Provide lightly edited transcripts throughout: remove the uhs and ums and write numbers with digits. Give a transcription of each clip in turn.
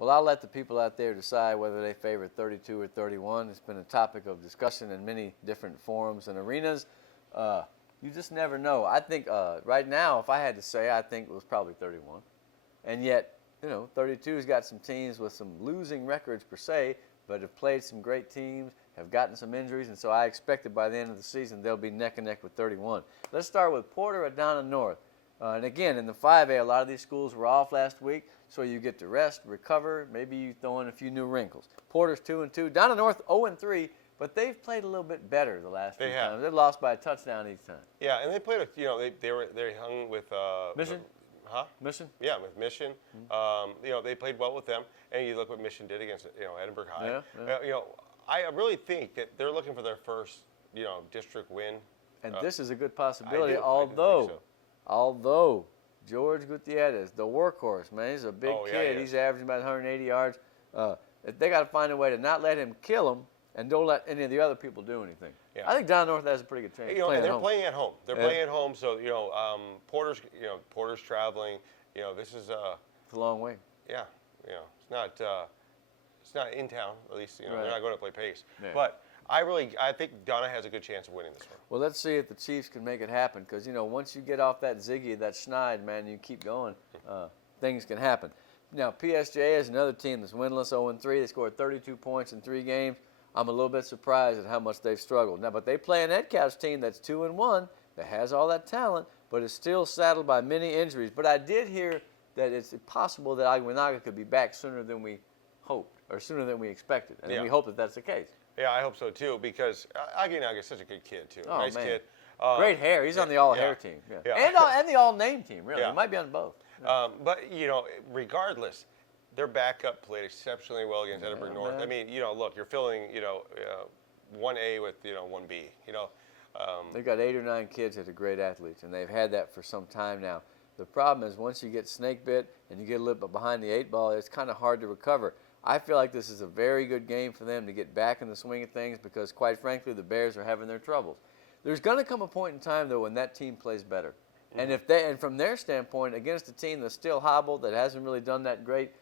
Well, I'll let the people out there decide whether they favor 32 or 31. It's been a topic of discussion in many different forums and arenas. You just never know. I think right now, if I had to say, I think it was probably 31. And yet, 32's got some teams with some losing records per se, but have played some great teams, have gotten some injuries, and so I expect that by the end of the season they'll be neck and neck with 31. Let's start with Porter at Donna North. And again, in the 5A, a lot of these schools were off last week, so you get to rest, recover, maybe you throw in a few new wrinkles. Porter's 2-2, Donna North 0-3, but they've played a little bit better the last few times. They've lost by a touchdown each time. Yeah, and they played they hung with Mission. Mission? Yeah, with Mission. Mm-hmm. They played well with them, and you look what Mission did against Edinburgh High. Yeah. I really think that they're looking for their first district win. And this is a good possibility, I do think so. Although George Gutierrez, the workhorse, man, he's a big kid. Yeah. He's averaging about 180 yards. They got to find a way to not let him kill him, and don't let any of the other people do anything. Yeah. I think Donna North has a pretty good chance. And they're playing at home. They're playing at home, so Porter's traveling. This is it's a long way. Yeah, it's not in town. At least Right. they're not going to play Pace. Yeah. But I think Donna has a good chance of winning this one. Well, let's see if the Chiefs can make it happen, because once you get off that Ziggy, that Schneid, man, you keep going, things can happen. Now, PSJ is another team that's winless, 0-3. They scored 32 points in 3 games. I'm a little bit surprised at how much they've struggled. Now, but they play an EdCouch team that's 2-1, that has all that talent, but is still saddled by many injuries. But I did hear that it's possible that Aguinaga could be back sooner than we hoped, or sooner than we expected, and we hope that that's the case. Yeah, I hope so too, because Aguinaga is such a good kid too. Oh, nice man. kid. Great hair. He's on the all-hair team. Yeah. And the all-name team, really. Yeah. He might be on both. But regardless, their backup played exceptionally well against Edinburgh North. Man. I mean, look, you're filling 1A with 1B. They've got 8 or 9 kids that are great athletes, and they've had that for some time now. The problem is once you get snake bit and you get a little bit behind the 8 ball, it's kind of hard to recover. I feel like this is a very good game for them to get back in the swing of things, because, quite frankly, the Bears are having their troubles. There's going to come a point in time, though, when that team plays better. Mm-hmm. And from their standpoint, against a team that's still hobbled, that hasn't really done that great,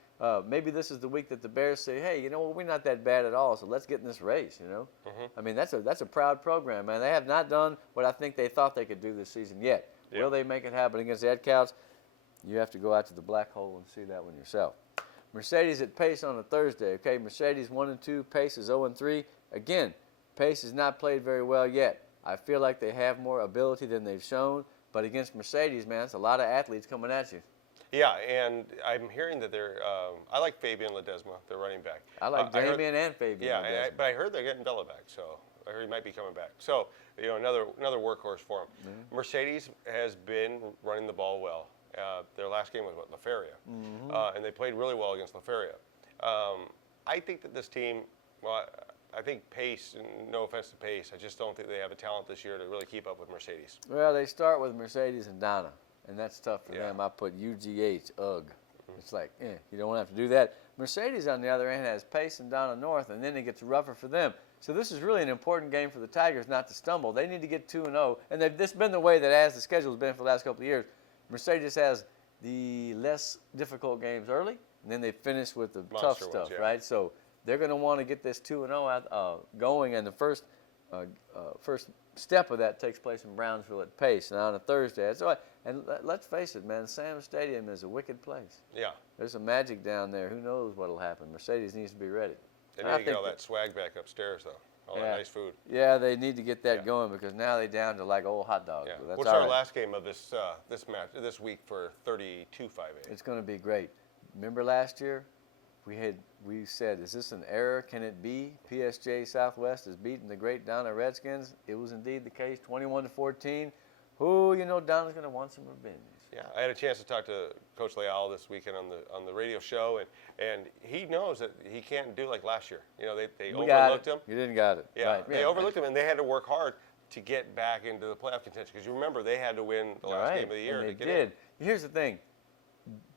maybe this is the week that the Bears say, hey, we're not that bad at all, so let's get in this race, Mm-hmm. I mean, that's a proud program, man. They have not done what I think they thought they could do this season yet. Yeah. Will they make it happen against the EdCouch? You have to go out to the black hole and see that one yourself. Mercedes at Pace on a Thursday. Okay, Mercedes 1-2, Pace is 0-3. Again, Pace has not played very well yet. I feel like they have more ability than they've shown, but against Mercedes, man, it's a lot of athletes coming at you. Yeah, and I'm hearing that I like Fabian Ledesma, their running back. I like Damien and Fabian. Yeah, but I heard they're getting Bella back, so I heard he might be coming back. So, another workhorse for him. Mm-hmm. Mercedes has been running the ball well. Their last game was La Feria, and they played really well against La Feria. I think that this team, I think Pace, and no offense to Pace, I just don't think they have the talent this year to really keep up with Mercedes. Well, they start with Mercedes and Donna, and that's tough for them. I put UGH, ugh. Mm-hmm. It's like, you don't have to do that. Mercedes, on the other hand, has Pace and Donna North, and then it gets rougher for them. So this is really an important game for the Tigers not to stumble. They need to get 2-0, and this has been the way that as the schedule has been for the last couple of years. Mercedes has the less difficult games early, and then they finish with the tough stuff, right? So they're going to want to get this 2-0 going, and the first step of that takes place in Brownsville at Pace, and on a Thursday. And let's face it, man, Sam Stadium is a wicked place. Yeah. There's some magic down there. Who knows what will happen? Mercedes needs to be ready. They need to get all that swag back upstairs, though. All that nice food. Yeah, they need to get that going, because now they're down to like old hot dogs. Yeah. That's What's our last game of this this week for 32-5A? It's going to be great. Remember last year, we said, is this an error? Can it be? PSJ Southwest has beaten the great Donna Redskins. It was indeed the case, 21-14. Donna's going to want some revenge. Yeah, I had a chance to talk to Coach Leal this weekend on the radio show, and he knows that he can't do like last year. They overlooked him. You didn't got it. Yeah, right. They overlooked him, and they had to work hard to get back into the playoff contention, because you remember they had to win the last game of the year. And they did. Here's the thing.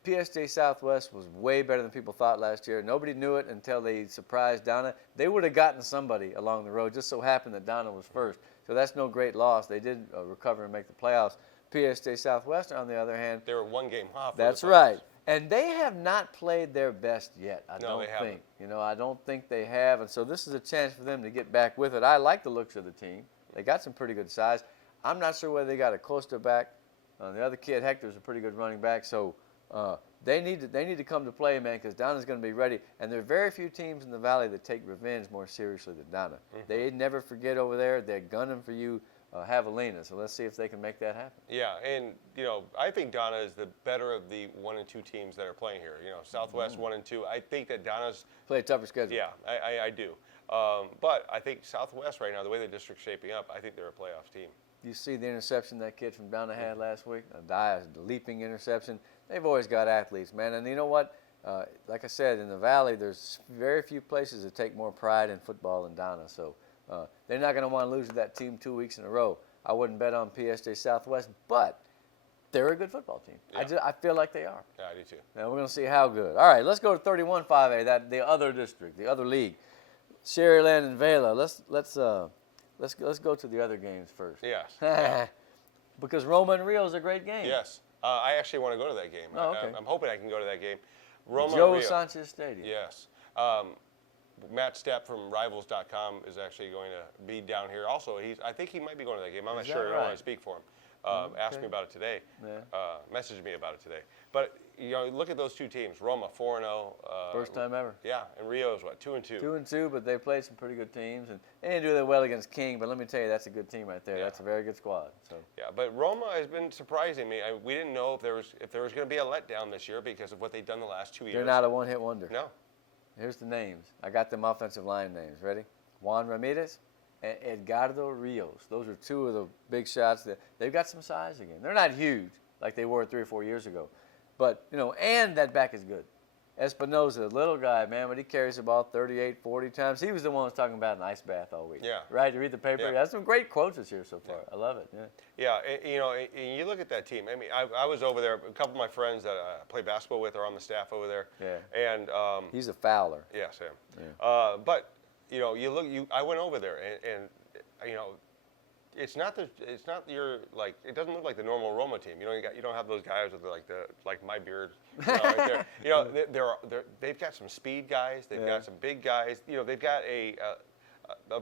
PSJ Southwest was way better than people thought last year. Nobody knew it until they surprised Donna. They would have gotten somebody along the road. Just so happened that Donna was first. So that's no great loss. They did recover and make the playoffs. PSJ Southwest, on the other hand, they were one game off. That's right. And they have not played their best yet, I No, don't they think. haven't. You know, I don't think they have. And so this is a chance for them to get back with it. I like the looks of the team. They got some pretty good size. I'm not sure whether they got a Costa back. The other kid, Hector's a pretty good running back. So they need to come to play, man, because Donna's going to be ready. And there are very few teams in the Valley that take revenge more seriously than Donna. They never forget over there. They're gunning for you, Javelina. So let's see if they can make that happen. Yeah, and I think Donna is the better of the 1 and 2 teams that are playing here. Southwest 1 and 2. I think that Donna's Play a tougher schedule. Yeah, I do. But I think Southwest right now, the way the district's shaping up, I think they're a playoff team. You see the interception that kid from Donna had last week? A leaping interception. They've always got athletes, man. And you know what? Like I said, in the Valley, there's very few places that take more pride in football than Donna. So they're not going to want to lose to that team 2 weeks in a row. I wouldn't bet on PSJ Southwest, but they're a good football team. Yeah. I feel like they are. Yeah, I do too. Now we're going to see how good. All right, let's go to 31-5A, the other district, the other league. Sherryland and Vela. Let's go to the other games first. Yes. Yeah. Because Roma and Rio is a great game. Yes. I actually want to go to that game. Oh, okay. I'm hoping I can go to that game. Roma Joe Rio. Sanchez Stadium. Yes. Matt Stepp from Rivals.com is actually going to be down here. Also, I think he might be going to that game. I'm not sure. I don't want to speak for him. Asked me about it today. Yeah. Messaged me about it today. But look at those two teams. Roma 4-0. First time ever. Yeah, and Rio's what 2-2. 2-2, but they played some pretty good teams, and they didn't do that well against King. But let me tell you, that's a good team right there. Yeah. That's a very good squad. So. Yeah, but Roma has been surprising me. We didn't know if there was going to be a letdown this year because of what they've done the last 2 years. They're not a one-hit wonder. No. Here's the names. I got them offensive line names. Ready? Juan Ramirez and Edgardo Rios. Those are two of the big shots. They've got some size again. They're not huge like they were 3 or 4 years ago. But, and that back is good. Espinoza, little guy, man, but he carries the ball 38, 40 times. He was the one who was talking about an ice bath all week. Yeah. Right? You read the paper? Yeah. He has some great quotes this year so far. Yeah. I love it. Yeah. Yeah, and you look at that team. I mean, I was over there. A couple of my friends that I play basketball with are on the staff over there. Yeah. And he's a Fowler. yeah, Sam. Yeah. But I went over there, and it's not your it doesn't look like the normal Roma team. You don't have those guys with like my beard right there. They've got some speed guys. They've got some big guys. They've got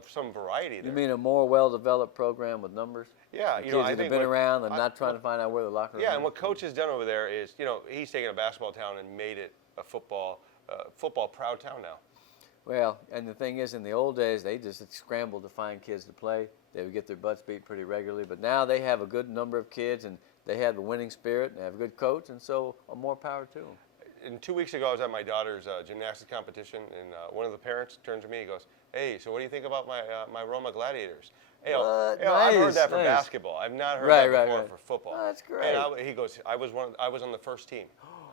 some variety there. You mean a more well-developed program with numbers? Yeah, the kids that have been around and not trying to find out where the locker room Yeah, is? and what Coach has done over there is, he's taken a basketball town and made it a football proud town now. Well, and the thing is, in the old days, they just scrambled to find kids to play. They would get their butts beat pretty regularly. But now they have a good number of kids, and they have a winning spirit, and they have a good coach, and so more power to them. And 2 weeks ago, I was at my daughter's gymnastics competition, and one of the parents turned to me and goes, "Hey, so what do you think about my Roma Gladiators?" I've heard that for basketball. I've not heard that before for football. Oh, that's great. And he goes, I was on the first team.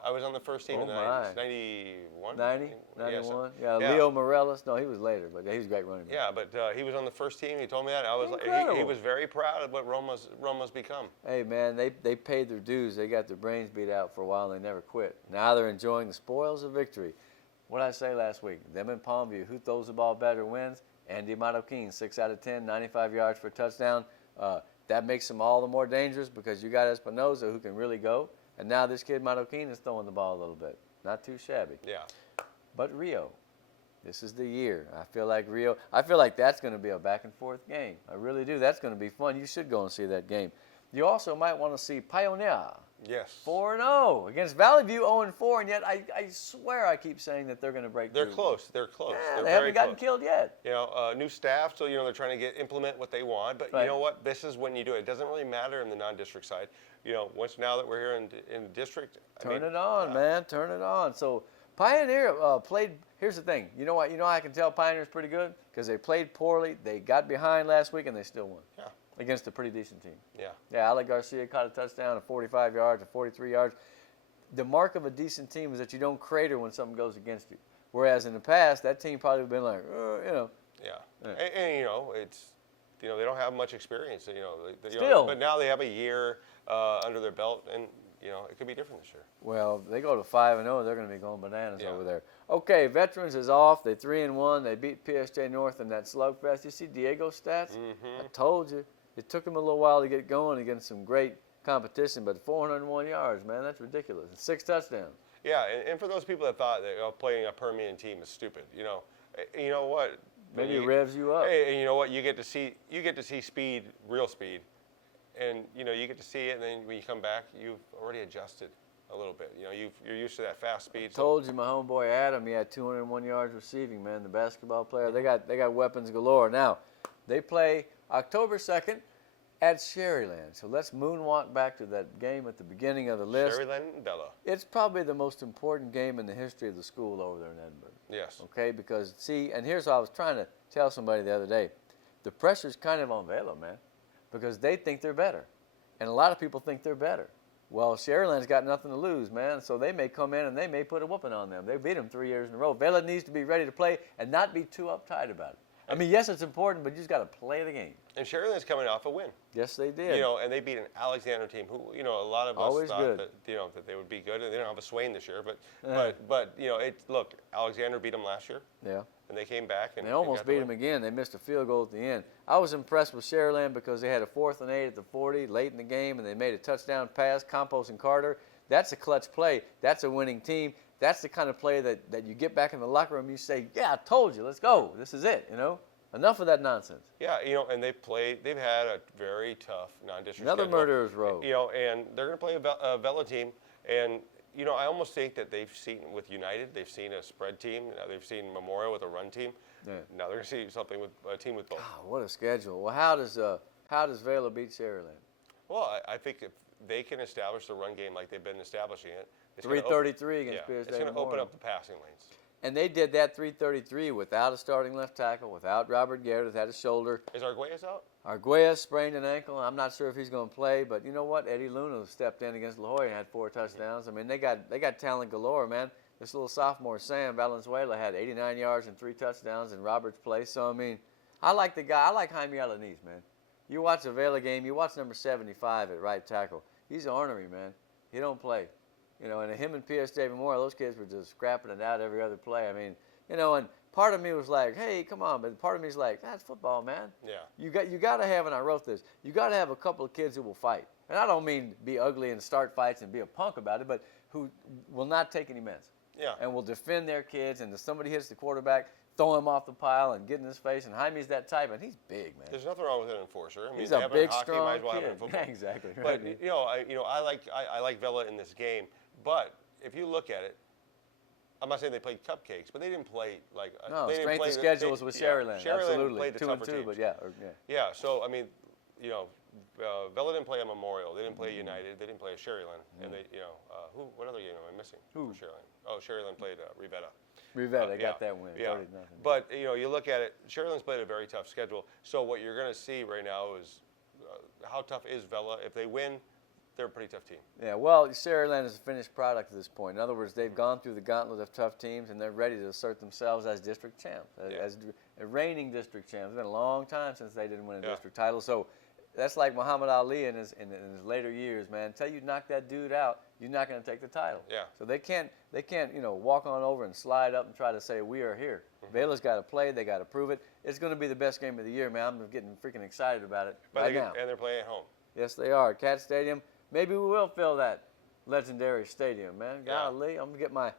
I was on the first team in the 90s. 91? 90? 91? Yeah. Leo Morales. No, he was later, but he was a great running back. Yeah, but he was on the first team. He told me that. I was he was very proud of what Roma's become. Hey, man, they paid their dues. They got their brains beat out for a while, and they never quit. Now they're enjoying the spoils of victory. What did I say last week? Them in Palmview, who throws the ball better wins. Andy Marroquin, 6 out of 10, 95 yards for a touchdown. That makes them all the more dangerous because you got Espinoza who can really go. And now this kid Marroquin is throwing the ball a little bit. Not too shabby. Yeah. But Rio, this is the year. I feel like that's going to be a back-and-forth game. I really do. That's going to be fun. You should go and see that game. You also might want to see Pioneer. Yes. 4-0 against Valley View, 0-4, and yet I swear I keep saying that they're going to break through. They're close. They're close. Yeah, they're they very haven't gotten close. killed yet. New staff, so they're trying to implement what they want. But Right. you know what? This is when you do it. It doesn't really matter in the non-district side. Once now that we're here in the district, Turn it on, man. Turn it on. So Pioneer played. Here's the thing. You know what? I can tell Pioneer's pretty good because they played poorly. They got behind last week and they still won. Yeah. Against a pretty decent team. Yeah. Yeah, Alec Garcia caught a touchdown of 45 yards or 43 yards. The mark of a decent team is that you don't crater when something goes against you. Whereas in the past, that team probably would have been like, Yeah. And it's they don't have much experience. Still. But now they have a year under their belt, and it could be different this year. Well, they go to 5-0, they're going to be going bananas Yeah. over there. Okay, Veterans is off. They 3-1. They beat PSJ North in that slugfest. You see Diego's stats? Mm-hmm. I told you. It took him a little while to get going against some great competition, but 401 yards, man, that's ridiculous. 6 touchdowns. Yeah, and for those people that thought that playing a Permian team is stupid, you know what? Maybe it revs you up. Hey, and you know what? You get to see speed, real speed, and you get to see it. And then when you come back, you've already adjusted a little bit. You're used to that fast speed. Told you, my homeboy Adam, he had 201 yards receiving. Man, the basketball player, they got weapons galore. Now, they play October 2nd at Sherryland. So let's moonwalk back to that game at the beginning of the list. Sherryland and Della. It's probably the most important game in the history of the school over there in Edinburgh. Yes. Okay, because see, and here's what I was trying to tell somebody the other day. The pressure's kind of on Vela, man, because they think they're better. And a lot of people think they're better. Well, Sherryland's got nothing to lose, man, so they may come in and they may put a whooping on them. They beat them 3 years in a row. Vela needs to be ready to play and not be too uptight about it. I mean, yes, it's important, but you just got to play the game. And Sherryland's coming off a win. Yes, they did. And they beat an Alexander team who, a lot of us Always thought good. that, that they would be good. And they don't have a Swain this year, but look, Alexander beat them last year. Yeah. And they came back and they almost beat them again. They missed a field goal at the end. I was impressed with Sherryland because they had a 4th and 8 at the 40 late in the game, and they made a touchdown pass. Campos and Carter. That's a clutch play. That's a winning team. That's the kind of play that you get back in the locker room. You say, "Yeah, I told you. Let's go. This is it." Enough of that nonsense. Yeah, and they've had a very tough non-district Another schedule. murderer's row. And they're going to play a Vela team. And, I almost think that they've seen with United, they've seen a spread team. Now they've seen Memorial with a run team. Yeah. Now they're going to see something with a team with both. Oh, what a schedule. Well, how does Vela beat Sherryland? Well, I think if they can establish the run game like they've been establishing it. 333 against Pierce It's going to open up the passing lanes. And they did that 333 without a starting left tackle, without Robert Garrett, without his shoulder. Is Arguelles out? Arguelles sprained an ankle. I'm not sure if he's going to play, but you know what? Eddie Luna stepped in against La Jolla and had 4 touchdowns. I mean, they got talent galore, man. This little sophomore, Sam Valenzuela, had 89 yards and 3 touchdowns in Robert's place. So, I mean, I like the guy. I like Jaime Alanis, man. You watch a Vela game, you watch number 75 at right tackle. He's ornery, man. He don't play. And him and PSJ Memorial, those kids were just scrapping it out every other play. I mean, and part of me was like, hey, come on. But part of me is like, that's football, man. Yeah. You got to have, and I wrote this, you got to have a couple of kids who will fight. And I don't mean be ugly and start fights and be a punk about it, but who will not take any mess. Yeah. And will defend their kids. And if somebody hits the quarterback, throw him off the pile and get in his face. And Jaime's that type, and he's big, man. There's nothing wrong with an enforcer. I mean, he's a big, hockey, strong might as well have it in kid. football. Exactly. Right. But I like Vela in this game, but if you look at it, I'm not saying they played cupcakes, but they didn't play like no they didn't strength play of schedule was with Sherryland. Absolutely, played the 2 and tougher 2, teams. but yeah. Yeah. So I mean, Vela didn't play a Memorial. They didn't play United. They didn't play a Sherryland. And they, what other game am I missing? Who? Sherryland. Oh, Sherryland played Rivetta. Rivetta got that win. Yeah. 30-0. But you look at it. Sherryland's played a very tough schedule. So what you're going to see right now is how tough is Vela. If they win, they're a pretty tough team. Yeah, well, Sherryland is a finished product at this point. In other words, they've gone through the gauntlet of tough teams, and they're ready to assert themselves as district champs, as reigning district champs. It's been a long time since they didn't win a district title. So that's like Muhammad Ali in his later years, man. Until you knock that dude out, you're not going to take the title. Yeah. So they can't walk on over and slide up and try to say we are here. Vela's got to play. They got to prove it. It's going to be the best game of the year, man. I'm getting freaking excited about it now. And they're playing at home. Yes, they are. Cat Stadium. Maybe we will fill that legendary stadium, man. Golly, I'm going to get my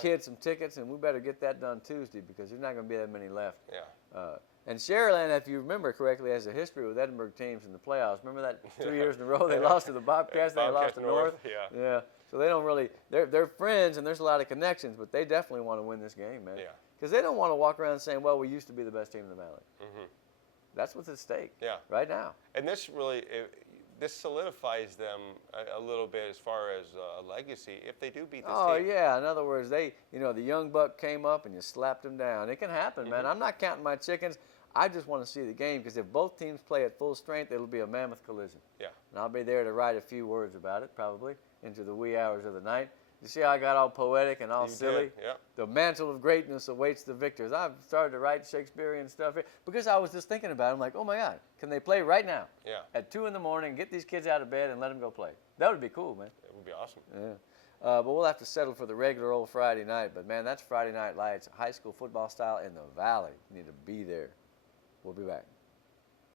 kids some tickets, and we better get that done Tuesday because there's not going to be that many left. Yeah. And Sherryland, if you remember correctly, has a history with Edinburgh teams in the playoffs. Remember that 2 years in a row they lost to the Bobcats, they lost to North. Yeah. So they don't really, they're friends, and there's a lot of connections, but they definitely want to win this game, man. Yeah. Because they don't want to walk around saying, well, we used to be the best team in the Valley. Mm-hmm. That's what's at stake. Yeah. Right now. And this really, this solidifies them a little bit as far as a legacy if they do beat this team. Oh, yeah. In other words, the young buck came up and you slapped him down. It can happen, man. I'm not counting my chickens. I just want to see the game because if both teams play at full strength, it'll be a mammoth collision. Yeah. And I'll be there to write a few words about it, probably, into the wee hours of the night. You see how I got all poetic and all silly? Did. Yeah. The mantle of greatness awaits the victors. I've started to write Shakespearean stuff here because I was just thinking about it. I'm like, oh, my God, can they play right now? Yeah. At 2 in the morning, get these kids out of bed and let them go play. That would be cool, man. It would be awesome. Yeah. But we'll have to settle for the regular old Friday night. But, man, that's Friday Night Lights, high school football style in the Valley. You need to be there. We'll be back.